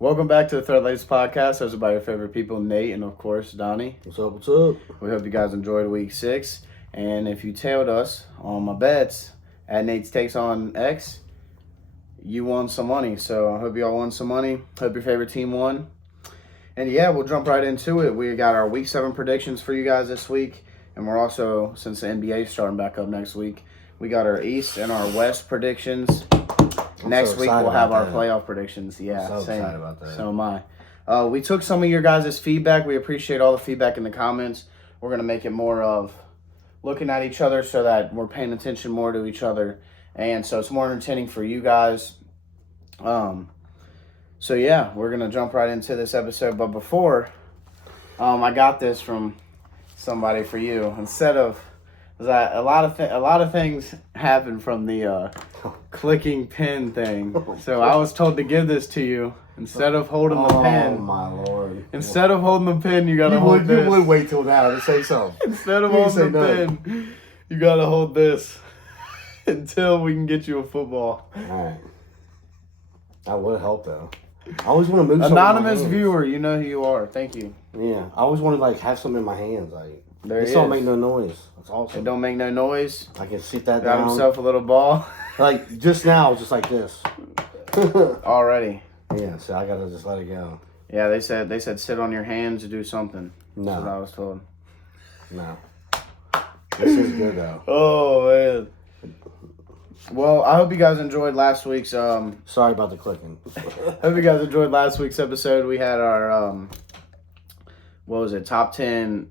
Welcome back to the Third Latest Podcast, hosted by your favorite people, Nate and, of course, Donnie. What's up, what's up? We hope you guys enjoyed Week 6. And if you tailed us on my bets at Nate's Takes on X, you won some money. So I hope you all won some money. Hope your favorite team won. And yeah, we'll jump right into it. We got our Week 7 predictions for you guys this week. And we're also, since the NBA is starting back up next week, we got our East and our West predictions. Next week we'll have our playoff predictions. Yeah, I'm so same. excited about that. So am I. We took some of your guys' feedback. We appreciate all the feedback in the comments. We're going to make it more of looking at each other so that we're paying attention more to each other. And so it's more entertaining for you guys. So yeah, we're going to jump right into this episode. But before, I got this from somebody for you. Instead of that, a lot of things happen from the clicking pin thing. So I was told to give this to you instead of holding the pin. Oh my lord! Instead of holding the pin, you gotta hold this. You would wait till now to say something. Instead of holding the pin, you gotta hold this until we can get you a football. All right. That would help though. I always want to move. Anonymous viewer, you know who you are. Thank you. Yeah, I always want to have something in my hands. There don't make no noise. That's awesome. It don't make no noise. I can sit that Got down. himself a little ball. Like just now, just like this. Already. Yeah, so I gotta just let it go. Yeah, they said sit on your hands to do something. No. That's what I was told. No. This is good though. Oh man. Well, I hope you guys enjoyed last week's Sorry about the clicking. hope you guys enjoyed last week's episode. We had our top 10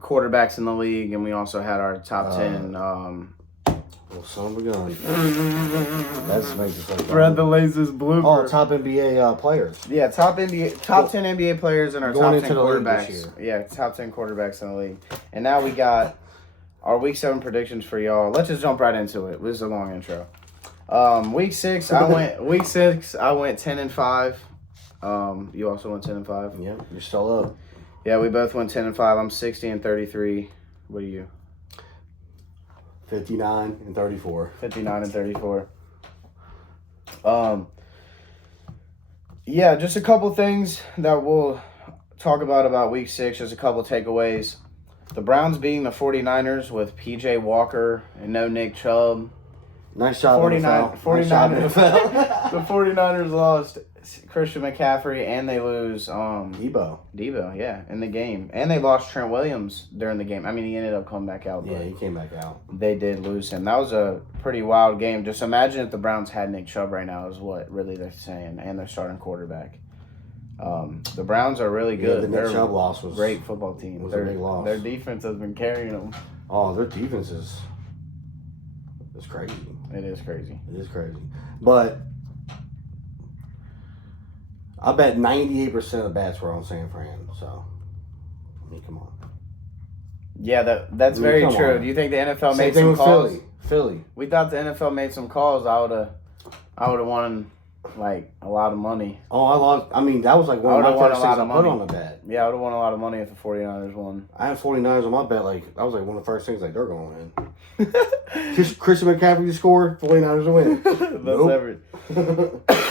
quarterbacks in the league, and we also had our top 10 Well, son of a gun. That's makes it so Fred the Laces blooper. Oh, top NBA players. Yeah, top 10 NBA players and our top 10 quarterbacks. Yeah, top 10 quarterbacks in the league. And now we got our Week 7 predictions for y'all. Let's just jump right into it. This is a long intro. Week 6, I went 10-5. You also went 10-5. Yeah, you're still up. Yeah, we both went 10-5. I'm 60-33. What are you? 59-34. 59-34. Yeah, just a couple things that we'll talk about Week 6. Just a couple takeaways. The Browns beating the 49ers with P.J. Walker and no Nick Chubb. Nice job, 49ers. Nice job, The 49ers lost Christian McCaffrey and they lose Debo, yeah, in the game. And they lost Trent Williams during the game. I mean, he ended up coming back out. Yeah, he came back out. They did lose him. That was a pretty wild game. Just imagine if the Browns had Nick Chubb right now is what really they're saying. And their starting quarterback. The Browns are really good. Yeah, the Nick Chubb loss was a great football team. Was a big loss. Their defense has been carrying them. Oh, their defense is crazy. It is crazy. It is crazy. But I bet 98% of the bets were on San Fran. So, I mean, come on. Yeah, that's very true. Do you think the NFL made some calls? Philly. We thought the NFL made some calls. I would have won a lot of money. Oh, I lost. I mean, that was one of my first things I put on the bet. Yeah, I would have won a lot of money if the 49ers won. I had 49ers on my bet. That was one of the first things they're going to win. Just Christian McCaffrey to score, 49ers to win.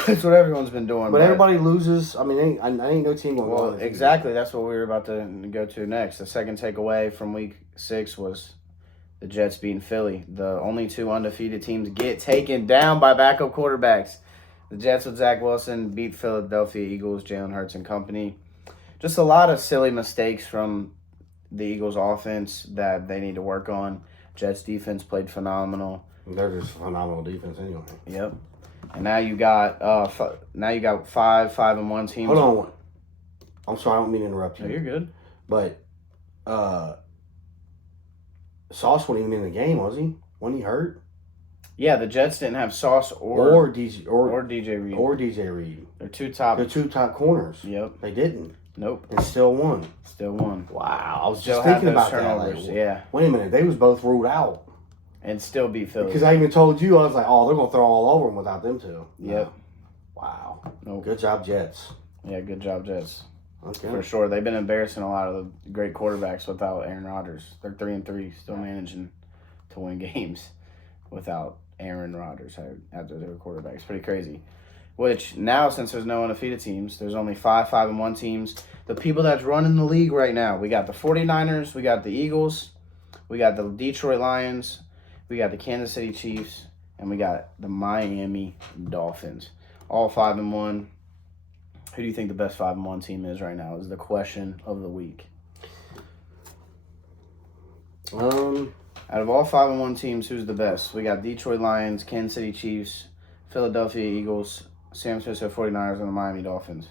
That's what everyone's been doing. But everybody loses. I mean, ain't no team going to win. Well, exactly. That's what we were about to go to next. The second takeaway from Week 6 was the Jets beating Philly. The only two undefeated teams get taken down by backup quarterbacks. The Jets with Zach Wilson beat Philadelphia Eagles, Jalen Hurts and company. Just a lot of silly mistakes from the Eagles offense that they need to work on. Jets defense played phenomenal. They're just phenomenal defense anyway. Yep. And now you got 5-1 teams. Hold on. I'm sorry, I don't mean to interrupt you. No, you're good. But Sauce wasn't even in the game, was he? Wasn't he hurt? Yeah, the Jets didn't have Sauce or DJ Reed. Or DJ Reed. They're two top corners. Yep. They didn't. Nope. And still won. Wow. I was just thinking about that. Yeah. Wait a minute. They was both ruled out. And still beat Philly. Because I even told you, I was like, oh, they're going to throw all over them without them two. Yep. No. Wow. Nope. Good job, Jets. Yeah, good job, Jets. Okay. For sure. They've been embarrassing a lot of the great quarterbacks without Aaron Rodgers. They're 3-3, still managing to win games without Aaron Rodgers after their quarterback. It's pretty crazy. Which now, since there's no undefeated teams, there's only 5-1 teams. The people that's running the league right now, we got the 49ers, we got the Eagles, we got the Detroit Lions, we got the Kansas City Chiefs, and we got the Miami Dolphins. All 5-1. Who do you think the best 5-1 team is right now? Is the question of the week. Out of all 5-1 teams, who's the best? We got Detroit Lions, Kansas City Chiefs, Philadelphia Eagles, San Francisco 49ers, and the Miami Dolphins.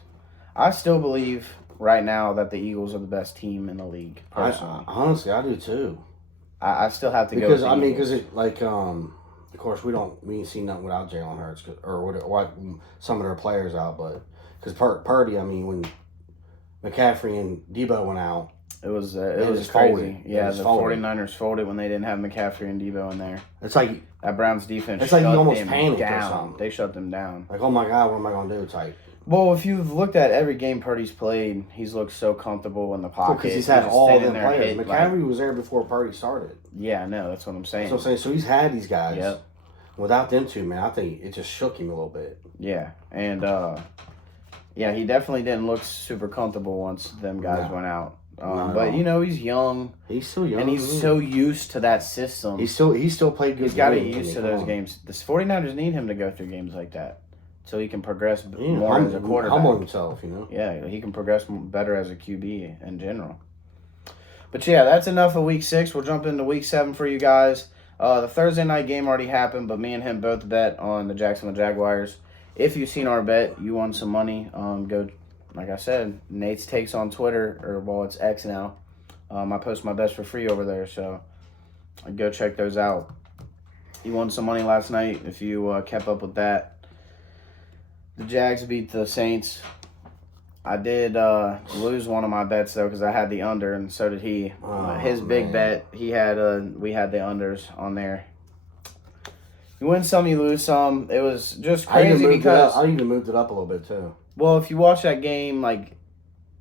I still believe right now that the Eagles are the best team in the league. Personally, Honestly, I do too. I still have to go Because with I the mean, Eagles. because of course we ain't seen nothing without Jalen Hurts or what some of their players out, but because Purdy, I mean, when McCaffrey and Debo went out, it was just crazy. folded. Yeah, It just the folded. 49ers folded when they didn't have McCaffrey and Debo in there. it's like That Browns defense It's like you shut almost them panicked or down. something. They shut them down. oh my God, what am I gonna do? Type. Well, if you've looked at every game Purdy's played, he's looked so comfortable in the pocket. Because he's had just all stayed them in there, players. hit, McCaffrey was there before Purdy started. yeah, I know. That's what I'm saying. So I'm saying, so he's had these guys. Yep. Without them two, man, I think it just shook him a little bit. Yeah, and yeah, he definitely didn't look super comfortable once them guys No. went out. Not at But all. you know, he's young He's still young, and he's so used to that system. he still played good. He's got to get games. used to Come those on. games. The 49ers need him to go through games like that so he can progress Yeah, more as a humble quarterback. himself, you know. Yeah, he can progress better as a QB in general. But yeah, that's enough of week 6. We'll jump into week 7 for you guys. The Thursday night game already happened, but me and him both bet on the Jacksonville Jaguars. If you've seen our bet, you won some money. Go, like I said, Nate's Takes on Twitter, or well, it's X now. I post my bets for free over there, so go check those out. You won some money last night if you kept up with that. The Jags beat the Saints. I did lose one of my bets though because I had the under, and so did he. Oh, His big man. bet, we had the unders on there. You win some, you lose some. It was just crazy because I even moved it up a little bit too. well, if you watch that game, like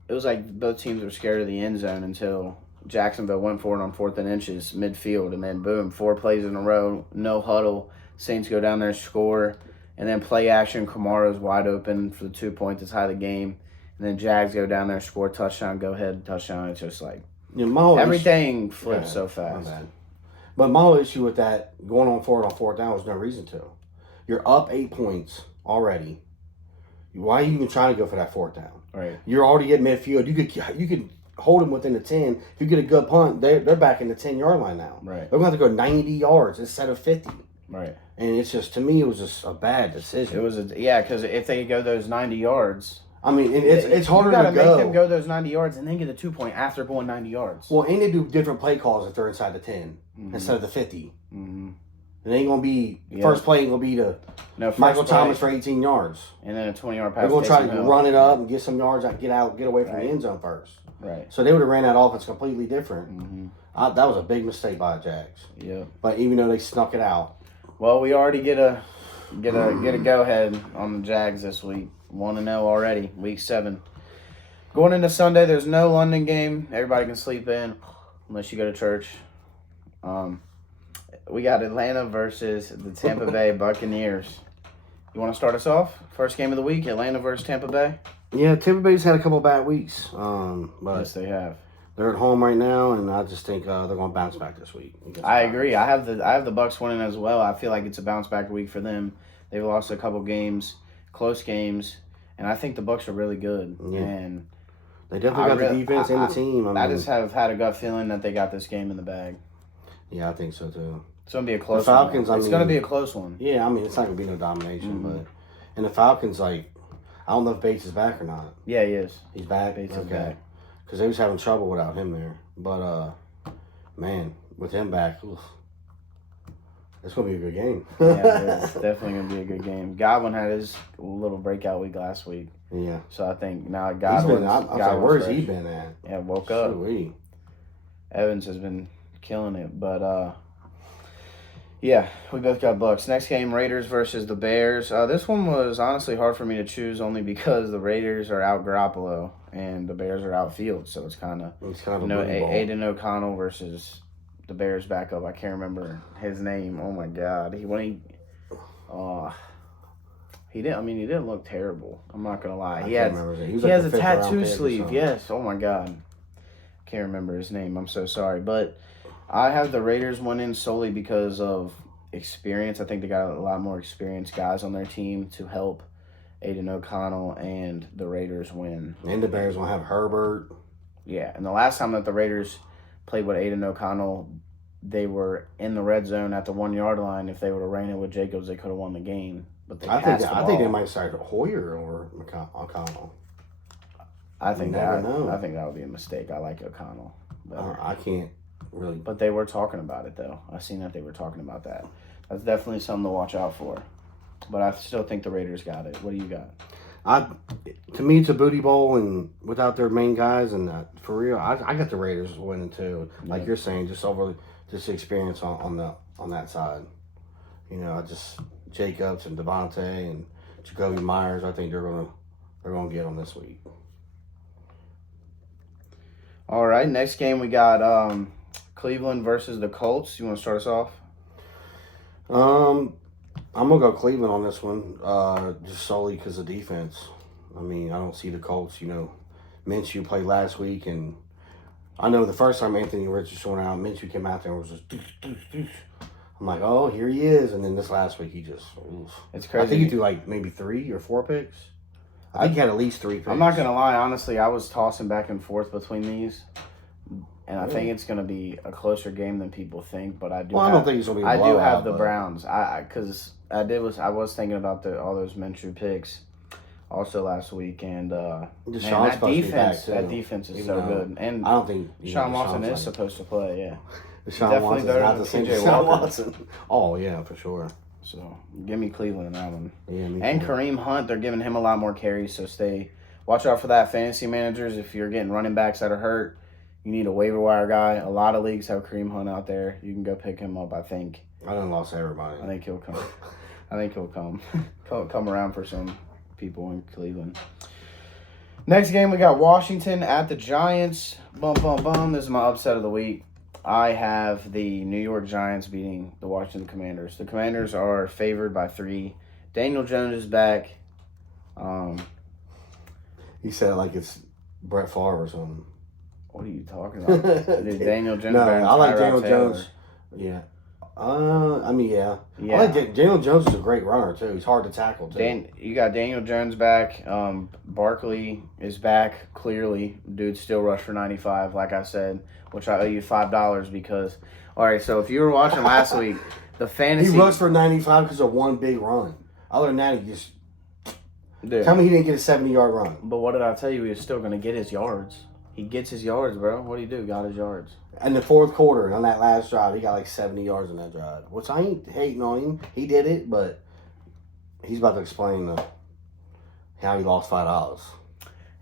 it was like both teams were scared of the end zone until Jacksonville went for it on 4th and inches midfield, and then boom, 4 plays in a row, no huddle. Saints go down there, score, and then play action. Kamara's wide open for the 2 point to tie the game, and then Jags go down there, score touchdown, go ahead touchdown. It's just like You know, my whole everything flips Yeah, so my fast. bad. But my whole issue with that going on forward on 4th down was no reason to. You're up 8 points already. Why are you even trying to go for that 4th down? Right. You're already at midfield. You could hold them within the 10. If you get a good punt, they're back in the 10-yard line now. Right. They're going to have to go 90 yards instead of 50. Right. And it's just, to me, it was just a bad decision. It was because if they go those 90 yards, I mean, it's harder you gotta to make go. them go those 90 yards and then get the 2 point after going 90 yards. Well, and they do different play calls if they're inside the 10 instead of the 50. Mm-hmm. It ain't going to be, Yeah. first play ain't going to be to No, first Michael play, Thomas for 18 yards. and then a 20-yard pass. They're going to try Taysom to Hill. run it up and get some yards, get away from Right. the end zone first. Right. So they would have ran that offense completely different. Mm-hmm. That was a big mistake by the Jags. Yeah. But even though they snuck it out, Well, we already get a go ahead on the Jags this week. 1-0 already, week 7. Going into Sunday, there's no London game. Everybody can sleep in, unless you go to church. We got Atlanta versus the Tampa Bay Buccaneers. You want to start us off? First game of the week, Atlanta versus Tampa Bay. yeah, Tampa Bay's had a couple bad weeks. But Yes, they have. they're at home right now, and I just think they're going to bounce back this week. I agree. I have the Bucks winning as well. I feel like it's a bounce back week for them. They've lost a couple games, close games, and I think the Bucks are really good. Yeah. And They definitely got the defense and the team. I just have had a gut feeling that they got this game in the bag. Yeah, I think so too. It's gonna be a close Falcons, one. I It's mean- gonna be a close one. Yeah, I mean, it's not going to be no domination, Mhm. but and the Falcons, like, I don't know if Bates is back or not. Yeah, he is. He's back. Bates is back. Because they was having trouble without him there. But man, with him back, oof, it's gonna be a good game. Yeah, it's definitely gonna be a good game. Godwin had his little breakout week last week, Yeah. so I think now He's Godwin's. been. I'm like, where's he been at? Yeah, woke up. Shoo-wee. Evans has been killing it, but yeah, we both got Bucks. Next game, Raiders versus the Bears. This one was honestly hard for me to choose only because the Raiders are out Garoppolo and the Bears are out Fields, so it's kind of It's kind of a Aiden O'Connell versus the Bears backup. I can't remember his name. Oh my God, He didn't. I mean, he didn't look terrible. I'm not gonna lie. I He can't has remember his name. He was he like has the a fifth round tattoo pick or sleeve. something. Yes. Oh my God. Can't remember his name. I'm so sorry. But I have the Raiders winning solely because of experience. I think they got a lot more experienced guys on their team to help Aiden O'Connell and the Raiders win. And the Bears will have Herbert. Yeah, and the last time that the Raiders played with Aiden O'Connell, they were in the red zone at the 1 yard line. If they would have ran it with Jacobs, they could have won the game. But they passed the I think they ball. might start Hoyer over O'Connell. I think never know. I think that would be a mistake. I like O'Connell better. I can't really. But they were talking about it though. I seen that they were talking about that. That's definitely something to watch out for. But I still think the Raiders got it. What do you got? To me, it's a booty bowl, and without their main guys, and for real, I got the Raiders winning too. Like you're saying, just experience on that side. You know, I just Jacobs and Devontae and Jacoby Myers. I think they're gonna get them this week. All right, next game we got Cleveland versus the Colts. You want to start us off? I'm gonna go Cleveland on this one, just solely because of defense. I mean, I don't see the Colts. You know, Minshew played last week, and I know the first time Anthony Richardson went out, Minshew came out there and was just. I'm like, oh, here he is, and then this last week he just. Oof. It's crazy. I think he threw like maybe 3 or 4 picks. I think he had at least 3 picks. I'm not gonna lie, honestly, I was tossing back and forth between these, and I think it's gonna be a closer game than people think. But I do. Well, I don't think it's gonna be. I do have the Browns. Because I was thinking about all those Minshew picks, also last week, and that defense is so good. And I don't think Deshaun Watson is supposed to play. Yeah, Deshaun Watson's not the same Deshaun Watson. Oh yeah, for sure. So give me Cleveland in that one. Yeah, and Kareem Hunt, they're giving him a lot more carries. So watch out for that, fantasy managers. If you're getting running backs that are hurt, you need a waiver wire guy. A lot of leagues have Kareem Hunt out there. You can go pick him up. I think. I done lost everybody. I think he'll come. come around for some people in Cleveland. Next game, we got Washington at the Giants. Bum, bum, bum. This is my upset of the week. I have the New York Giants beating the Washington Commanders. The Commanders are favored by 3. Daniel Jones is back. He said it like it's Brett Favre or something. What are you talking about? Dude, Daniel Jones. No, I like Daniel Taylor. Jones. Yeah. I mean, yeah. I like Daniel Jones is a great runner too. He's hard to tackle too. You got Daniel Jones back. Barkley is back. Clearly, dude still rushed for 95. Like I said, which I owe you $5 because. All right, so if you were watching last week, the fantasy. He rushed for 95 because of one big run. Other than that, he just. Dude. Tell me he didn't get a 70-yard run. But what did I tell you? He was still going to get his yards. He gets his yards, bro. What do you do? Got his yards. In the fourth quarter, on that last drive, he got like 70 yards in that drive. Which I ain't hating on him. He did it, but he's about to explain how he lost $5.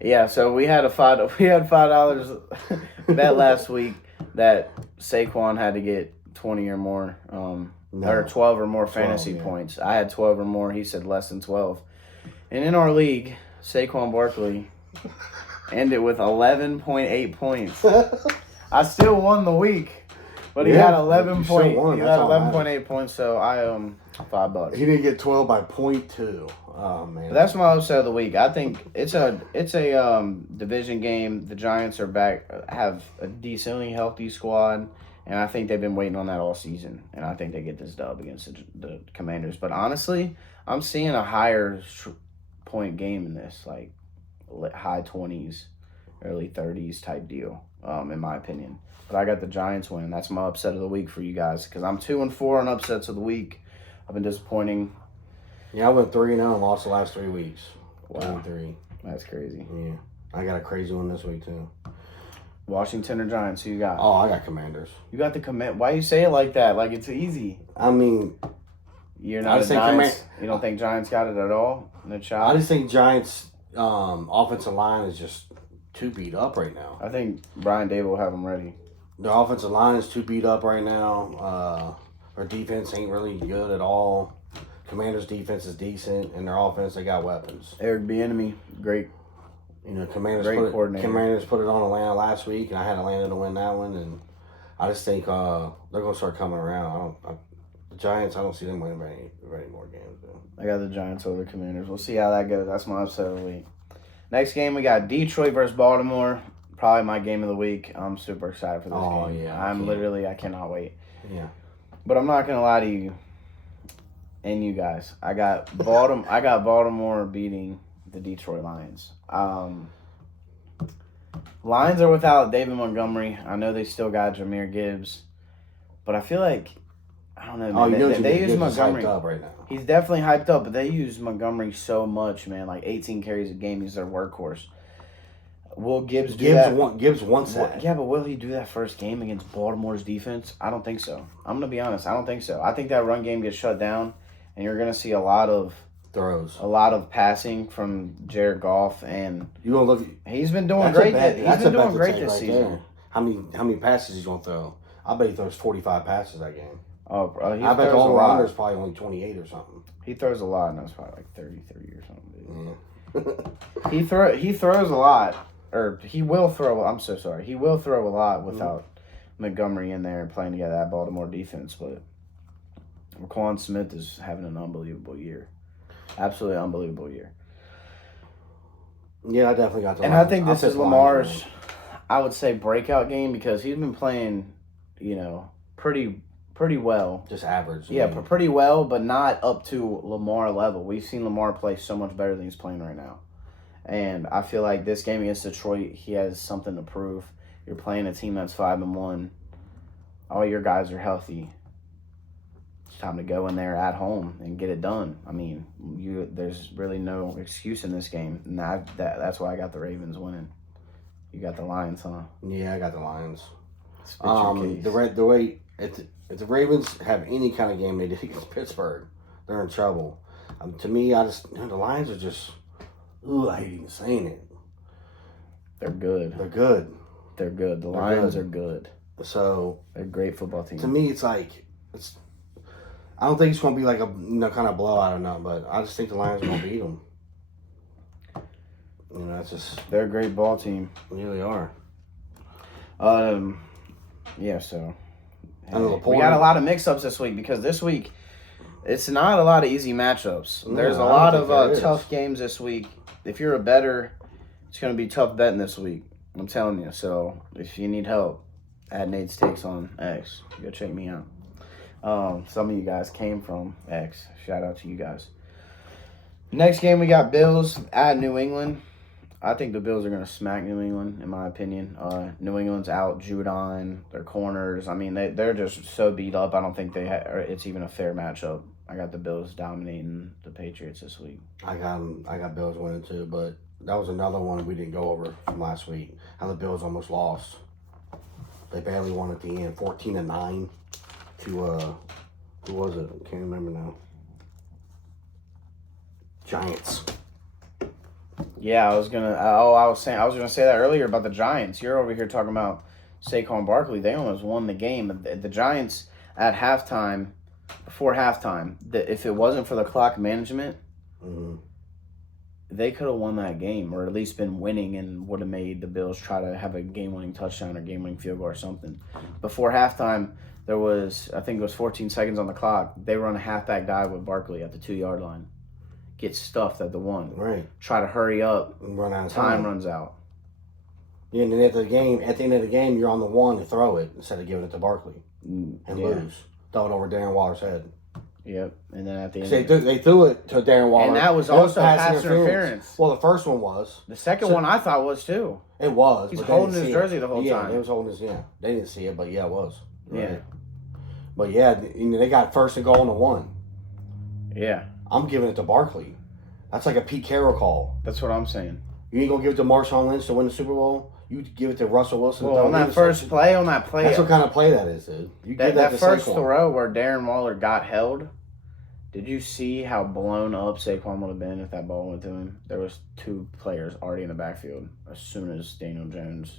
Yeah, so we had $5 bet last week that Saquon had to get 20 or more, or 12 or more fantasy points. I had 12 or more. He said less than 12. And in our league, Saquon Barkley ended with 11.8 points. I still won the week, but he had 11.8 points. So I $5. He didn't get 12 by 0.2. Oh man, but that's my upset of the week. I think it's a division game. The Giants are back, have a decently healthy squad, and I think they've been waiting on that all season. And I think they get this dub against the Commanders. But honestly, I'm seeing a higher point game in this, like high 20s, early 30s type deal. In my opinion. But I got the Giants win. That's my upset of the week for you guys because I'm 2-4 on upsets of the week. I've been disappointing. Yeah, I went 3-0 and lost the last 3 weeks. Wow. 3. That's crazy. Yeah. I got a crazy one this week too. Washington or Giants? Who you got? Oh, I got Commanders. You got the command. Why you say it like that? Like it's easy. I mean, you're not a Giants. You don't think Giants got it at all? No shot. I just think Giants' offensive line is just too beat up right now. I think Brian Dable will have them ready. The offensive line is too beat up right now. Our defense ain't really good at all. Commanders' defense is decent, and their offense, they got weapons. Eric Bieniemy, great. You know, Commanders coordinator. Commanders put it on Atlanta last week, and I had Atlanta to win that one, and I just think they're going to start coming around. The The Giants, I don't see them winning many more games. Though. I got the Giants over the Commanders. We'll see how that goes. That's my upset of the week. Next game, we got Detroit versus Baltimore. Probably my game of the week. I'm super excited for this game. Oh, yeah. I cannot wait. Yeah. But I'm not going to lie to you and you guys. I got Baltimore beating the Detroit Lions. Lions are without David Montgomery. I know they still got Jahmyr Gibbs. But I feel like, I don't know, man. They use Montgomery. Hyped up right now. He's definitely hyped up, but they use Montgomery so much, man. Like 18 carries a game. He's their workhorse. Will Gibbs do that? Gibbs wants that. Yeah, but will he do that first game against Baltimore's defense? I don't think so. I'm going to be honest. I don't think so. I think that run game gets shut down, and you're going to see a lot of throws, a lot of passing from Jared Goff, and you gonna look. He's been doing great. He's been doing great this season. There. How many passes he's gonna throw? I bet he throws 45 passes that game. Oh, I bet the all-rounder is probably only 28 or something. He throws a lot, and that's probably like 33 or something. Yeah. He throws a lot, or he will throw. I'm so sorry. He will throw a lot without Montgomery in there and playing together that Baltimore defense. But Roquan Smith is having an unbelievable year, absolutely unbelievable year. Yeah, I definitely got the. And I think this is Lamar's, I would say, breakout game because he's been playing, pretty well. Just average. Yeah, pretty well, but not up to Lamar level. We've seen Lamar play so much better than he's playing right now. And I feel like this game against Detroit, he has something to prove. You're playing a team that's 5-1. All your guys are healthy. It's time to go in there at home and get it done. I mean, there's really no excuse in this game. And that's why I got the Ravens winning. You got the Lions, huh? Yeah, I got the Lions. Spit your case. The way if the Ravens have any kind of game they did against Pittsburgh, they're in trouble. To me, the Lions are just. Ooh, I hate even saying it. They're good. They're good. They're good. The Lions are good. So they're a great football team. To me, it's like I don't think it's going to be like a kind of blowout or nothing, but I just think the Lions are going to beat them. That's just they're a great ball team. They really are. Yeah. So we got a lot of mix-ups this week because this week it's not a lot of easy matchups. There's a lot of tough games this week. If you're a bettor, it's going to be tough betting this week. I'm telling you. So if you need help, at Nate's Takes on X. Go check me out. Some of you guys came from X. Shout out to you guys. Next game, we got Bills at New England. I think the Bills are going to smack New England, in my opinion. New England's out Judon, their corners. I mean, they're just so beat up. I don't think it's even a fair matchup. I got the Bills dominating the Patriots this week. I got Bills winning too, but that was another one we didn't go over from last week. How the Bills almost lost. They barely won at the end, 14-9 to who was it? I can't remember now. Giants. Yeah, I was gonna say that earlier about the Giants. You're over here talking about Saquon Barkley. They almost won the game. The Giants at halftime, before halftime, if it wasn't for the clock management, they could have won that game, or at least been winning, and would have made the Bills try to have a game-winning touchdown or game-winning field goal or something. Before halftime, there was, I think it was 14 seconds on the clock. They run a halfback dive with Barkley at the 2-yard line. Get stuffed at the 1. Right. Try to hurry up. And run out of time. Runs out. Yeah, and then at the end of the game, you're on the 1 to throw it instead of giving it to Barkley and lose. Throw it over Darren Waller's head. Yep. And then at the end, they threw it to Darren Waller. And that was also pass interference. Well, the first one was. The second one I thought was too. It was. He's holding his jersey the whole time. Yeah, he was holding his. Yeah, they didn't see it, but yeah, it was. Right. Yeah. But yeah, they got first and goal on the 1. Yeah. I'm giving it to Barkley. That's like a Pete Carroll call. That's what I'm saying. You ain't gonna give it to Marshawn Lynch to win the Super Bowl. You give it to Russell Wilson. Well, on that first play, that's what kind of play that is, dude. You give that first throw where Darren Waller got held. Did you see how blown up Saquon would have been if that ball went to him? There was 2 players already in the backfield as soon as Tyrod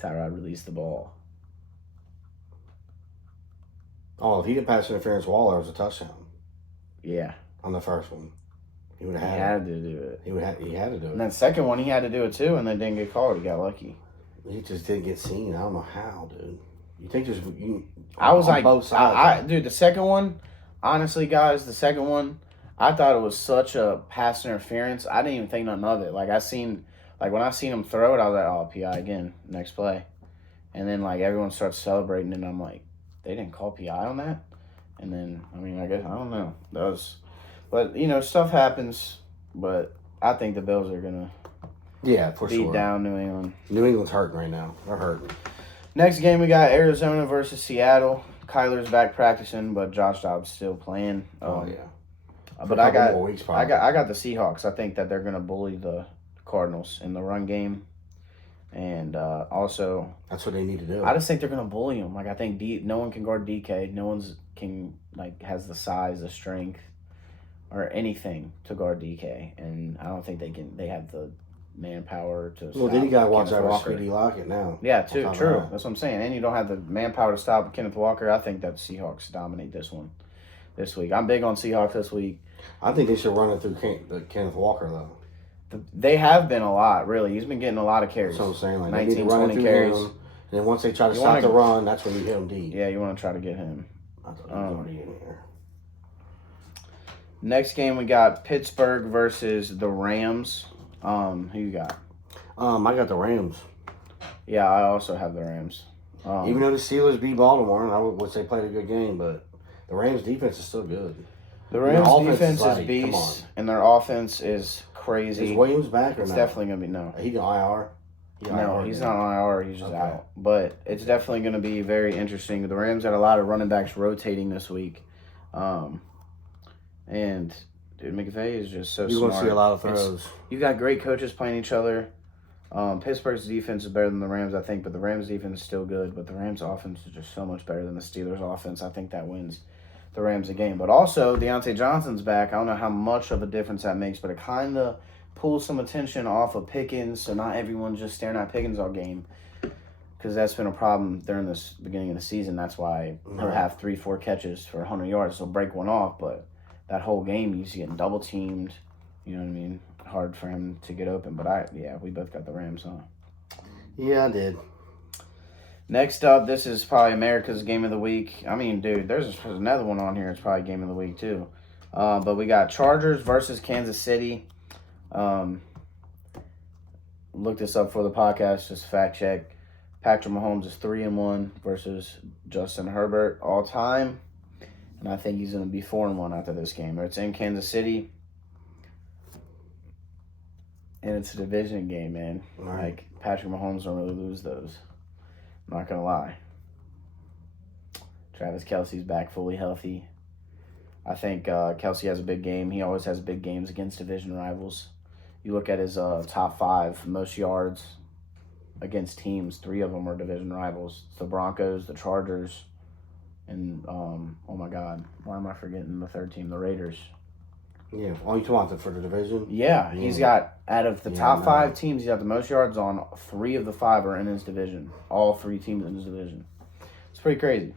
released the ball. Oh, if he didn't pass interference, Waller was a touchdown. Yeah. On the first one. He would have had to do it. He had to do it. And then second one, he had to do it too, and then didn't get called. He got lucky. He just didn't get seen. I don't know how, dude. You think there's I was on like, both sides? dude, the second one, honestly, guys, the second one, I thought it was such a pass interference. I didn't even think nothing of it. Like when I seen him throw it, I was like, oh, PI again, next play. And then like everyone starts celebrating, and I'm like, they didn't call PI on that. And then I guess I don't know. But stuff happens. But I think the Bills are gonna for beat sure. down New England. New England's hurting right now. They're hurting. Next game we got Arizona versus Seattle. Kyler's back practicing, but Josh Dobbs still playing. But I got the Seahawks. I think that they're gonna bully the Cardinals in the run game, and also that's what they need to do. I just think they're gonna bully them. Like I think no one can guard DK. No one's has the size, the strength, or anything to guard DK, and I don't think they can. They have the manpower to. Well, then you gotta watch out Walker. for Sweetie Lockett now. Yeah, true. That's what I'm saying. And you don't have the manpower to stop Kenneth Walker. I think that the Seahawks dominate this week. I'm big on Seahawks this week. I think they should run it through Kenneth Walker though. They have been a lot, really. He's been getting a lot of carries. That's what I'm saying. Like 19, 20 carries. Him, and then once they try to stop the run, that's when you hit him deep. Yeah, you want to try to get him. I thought he was already in here. Next game we got Pittsburgh versus the Rams. Who you got? I got the Rams. Yeah, I also have the Rams. Even though the Steelers beat Baltimore, and I would say played a good game, but the Rams defense is still good. The Rams defense is beast, and their offense is crazy. Is Williams back or it's not? definitely gonna be no. He can IR. No, he's not on IR. He's just out. But it's definitely going to be very interesting. The Rams had a lot of running backs rotating this week, and dude, McVay is just so smart. You're going to see a lot of throws. You got great coaches playing each other. Pittsburgh's defense is better than the Rams, I think, but the Rams' defense is still good. But the Rams' offense is just so much better than the Steelers' offense. I think that wins the Rams a game. But also, Deontay Johnson's back. I don't know how much of a difference that makes, but it kind of pull some attention off of Pickens, so not everyone's just staring at Pickens all game, because that's been a problem during this beginning of the season. That's why he'll have 3-4 catches for 100 yards. He'll break one off, but that whole game he's getting double teamed. You know what I mean? Hard for him to get open. But we both got the Rams, huh? Yeah, I did. Next up, this is probably America's Game of the Week. I mean, dude, there's another one on here. It's probably Game of the Week too. But we got Chargers versus Kansas City. Look this up for the podcast, just fact check. Patrick Mahomes is 3-1 versus Justin Herbert all time, and I think he's going to be 4-1 after this game. It's in Kansas City, and it's a division game, man. Right. Like Patrick Mahomes don't really lose those. I'm not gonna lie. Travis Kelce's back fully healthy. I think Kelce has a big game. He always has big games against division rivals. You look at his top 5 most yards against teams. 3 of them are division rivals. It's the Broncos, the Chargers, and oh my God, why am I forgetting the third team? The Raiders. Yeah, you talking for the division? Yeah, he's got out of the top 5 teams, he's got the most yards on. 3 of the 5 are in his division. All 3 teams in his division. It's pretty crazy.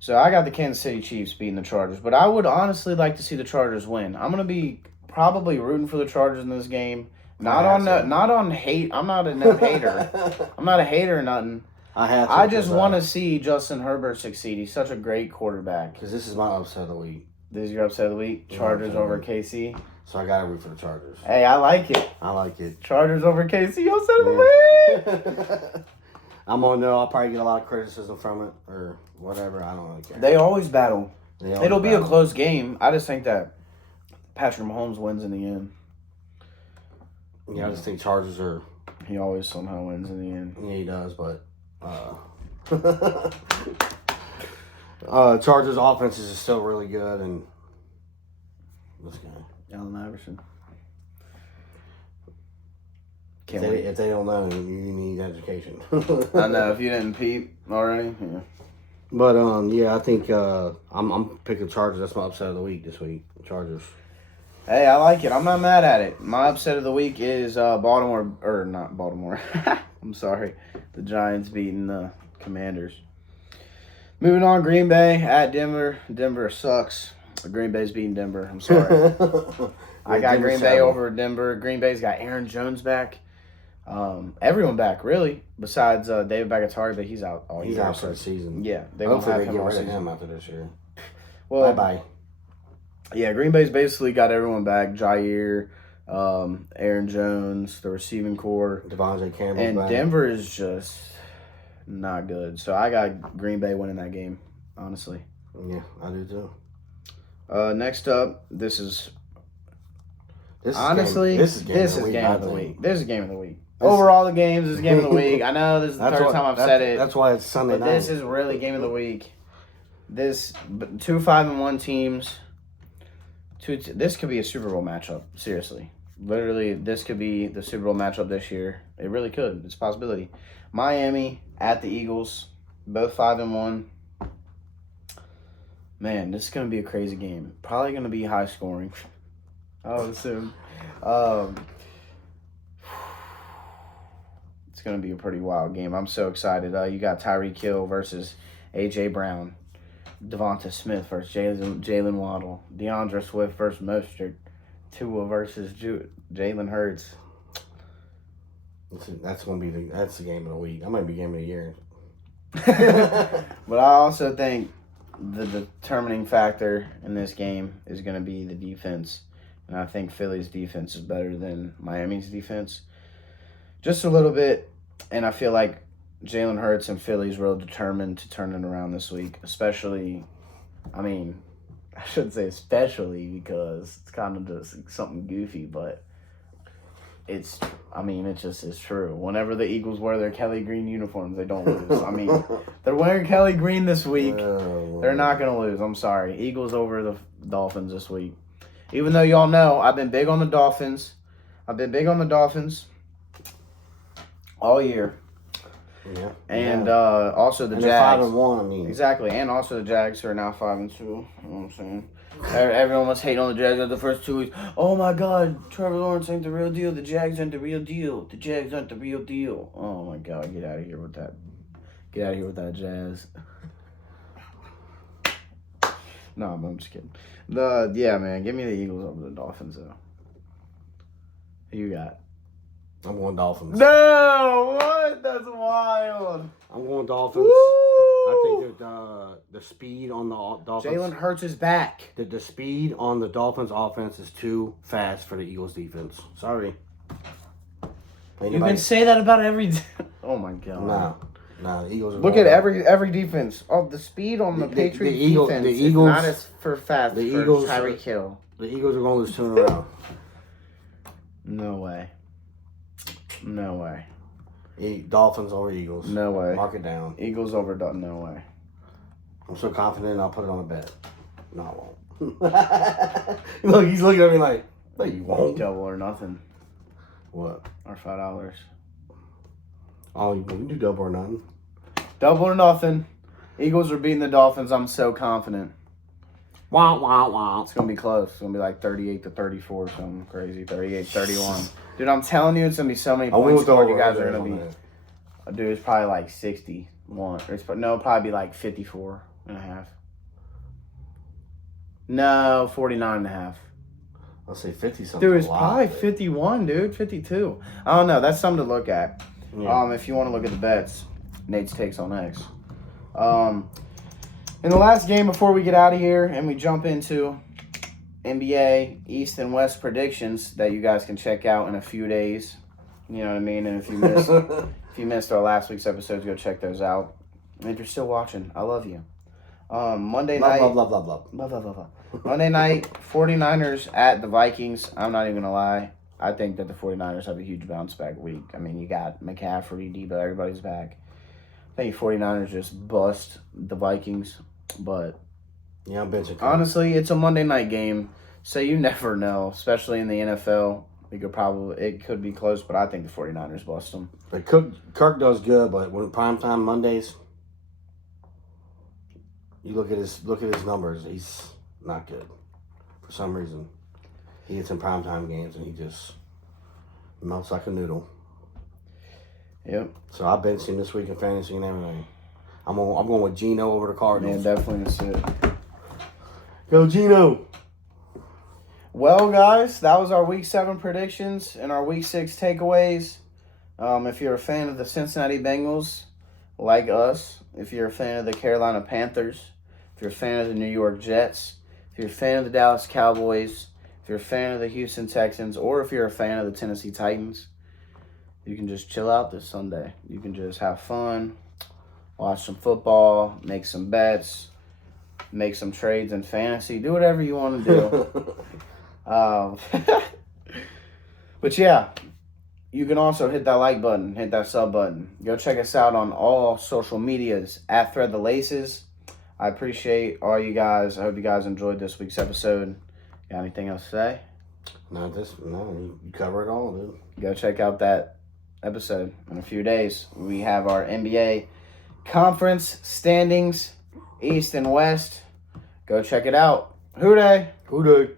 So I got the Kansas City Chiefs beating the Chargers, but I would honestly like to see the Chargers win. I'm gonna be probably rooting for the Chargers in this game. Not on hate. I'm not a hater. I'm not a hater or nothing. I just want to see Justin Herbert succeed. He's such a great quarterback. Because this is my upset of the week. This is your upset of the week? Chargers over KC? So I got to root for the Chargers. Hey, I like it. I like it. Chargers over KC, upset of the week! I'm going to know I'll probably get a lot of criticism from it or whatever. I don't really care. They always battle. It'll be a close game. I just think that Patrick Mahomes wins in the end. Yeah, I just think Chargers are... He always somehow wins in the end. Yeah, he does, but... Chargers offense is still really good, and this guy, Allen Iverson. If they don't know, you need education. I know, if you didn't peep already, yeah. But yeah, I think I'm picking Chargers. That's my upset of the week this week. Chargers. Hey, I like it. I'm not mad at it. My upset of the week is not Baltimore. I'm sorry, the Giants beating the Commanders. Moving on, Green Bay at Denver. Denver sucks. Green Bay's beating Denver. I'm sorry. I got Green Bay over Denver. Green Bay's got Aaron Jones back. Everyone back, really, besides David Bakhtiari, but he's out all year. He's out for the season. Yeah, they won't Hopefully have they him get all rid of season. him after this year. Well, Bye-bye. Yeah, Green Bay's basically got everyone back. Jair, Aaron Jones, the receiving core. Devontae Campbell's And back. Denver is just not good. So I got Green Bay winning that game, honestly. Yeah, I do too. Next up, this is This is honestly game, this is game this of is the week. game I of the think. week. This is game of the week. This- Overall, the games this is game of the week. I know this is the That's third why- time I've that's- said it. That's why it's Sunday But night. this is really game of the week. This 2-5-1 teams. This could be a Super Bowl matchup. Seriously, literally, this could be the Super Bowl matchup this year. It really could. It's a possibility. Miami at the Eagles, both 5-1. Man, this is gonna be a crazy game. Probably gonna be high scoring. I would assume. It's gonna be a pretty wild game. I'm so excited. You got Tyreek Hill versus AJ Brown, Devonta Smith versus Jalen Waddle, DeAndre Swift versus Mostert, Tua versus Jalen Hurts. That's the game of the week. That might be game of the year. But I also think the determining factor in this game is going to be the defense. And I think Philly's defense is better than Miami's defense. Just a little bit. And I feel like Jalen Hurts and Philly's real determined to turn it around this week. Especially, I shouldn't say especially because it's kind of just something goofy, but it just is true. Whenever the Eagles wear their Kelly Green uniforms, they don't lose. They're wearing Kelly Green this week. They're not going to lose. I'm sorry. Eagles over the Dolphins this week. Even though y'all know I've been big on the Dolphins. All year. Yeah. And also the and Jags. 5-1, Exactly. And also the Jags who are now 5-2. You know what I'm saying? Everyone was hating on the Jags after the first 2 weeks. Oh my God, Trevor Lawrence ain't the real deal. The Jags aren't the real deal. The Jags aren't the real deal. Oh my God, get out of here with that. Get out of here with that jazz. No, I'm just kidding. Man, give me the Eagles over the Dolphins though. Who you got? I'm going Dolphins. No, what? That's wild. I'm going Dolphins. Woo! I think that the speed on the Dolphins. Jalen Hurts is back. The speed on the Dolphins offense is too fast for the Eagles defense. Sorry. You can say that about every. Oh my God. No, the Eagles are Look at every defense. Oh, the speed on the Patriots defense is not as fast for Tyreek Hill. The Eagles are going to lose 2 in a row. No way. No way. Dolphins over Eagles. No way. Mark it down. Eagles over no way. I'm so confident I'll put it on a bet. No, I won't. Look, he's looking at me like, no, you won't. Double or nothing. What? Or $5. Oh, you can do double or nothing. Double or nothing. Eagles are beating the Dolphins. I'm so confident. Wow, wow, wow. It's going to be close. It's going to be like 38-34 or something crazy. 38-31. Dude, I'm telling you, it's going to be so many points scored. You guys are going to be... Dude, it's probably like 61. It'll probably be like 54 and a half. No, 49 and a half. I'll say 50 something. Dude, it's probably 51, dude. 52. I don't know. That's something to look at. Yeah. If you want to look at the bets, Nate's takes on X. In the last game before we get out of here and we jump into NBA East and West predictions that you guys can check out in a few days. You know what I mean? And if you missed our last week's episodes, go check those out. And if you're still watching, I love you. Monday night. Love. Monday night, 49ers at the Vikings. I'm not even going to lie. I think that the 49ers have a huge bounce back week. I mean, you got McCaffrey, Debo, everybody's back. I think 49ers just bust the Vikings. But yeah, I'm benching. Honestly, it's a Monday night game. So you never know, especially in the NFL. It could be close, but I think the 49ers bust them. But Kirk does good, but when primetime Mondays, you look at his numbers, he's not good. For some reason. He gets in primetime games and he just melts like a noodle. Yep. So I benched him this week in fantasy and everything. I'm going with Geno over the Cardinals. Yeah, definitely the sit. Go Geno. Well, guys, that was our Week 7 predictions and our Week 6 takeaways. If you're a fan of the Cincinnati Bengals, like us, if you're a fan of the Carolina Panthers, if you're a fan of the New York Jets, if you're a fan of the Dallas Cowboys, if you're a fan of the Houston Texans, or if you're a fan of the Tennessee Titans, you can just chill out this Sunday. You can just have fun, watch some football, make some bets, make some trades in fantasy, do whatever you want to do. But yeah, you can also hit that like button, hit that sub button. Go check us out on all social medias at Thread the Laces. I appreciate all you guys. I hope you guys enjoyed this week's episode. Got anything else to say? No, you cover it all, dude. Go check out that episode in a few days. We have our NBA conference standings, East and West. Go check it out. Hoo day. Who do?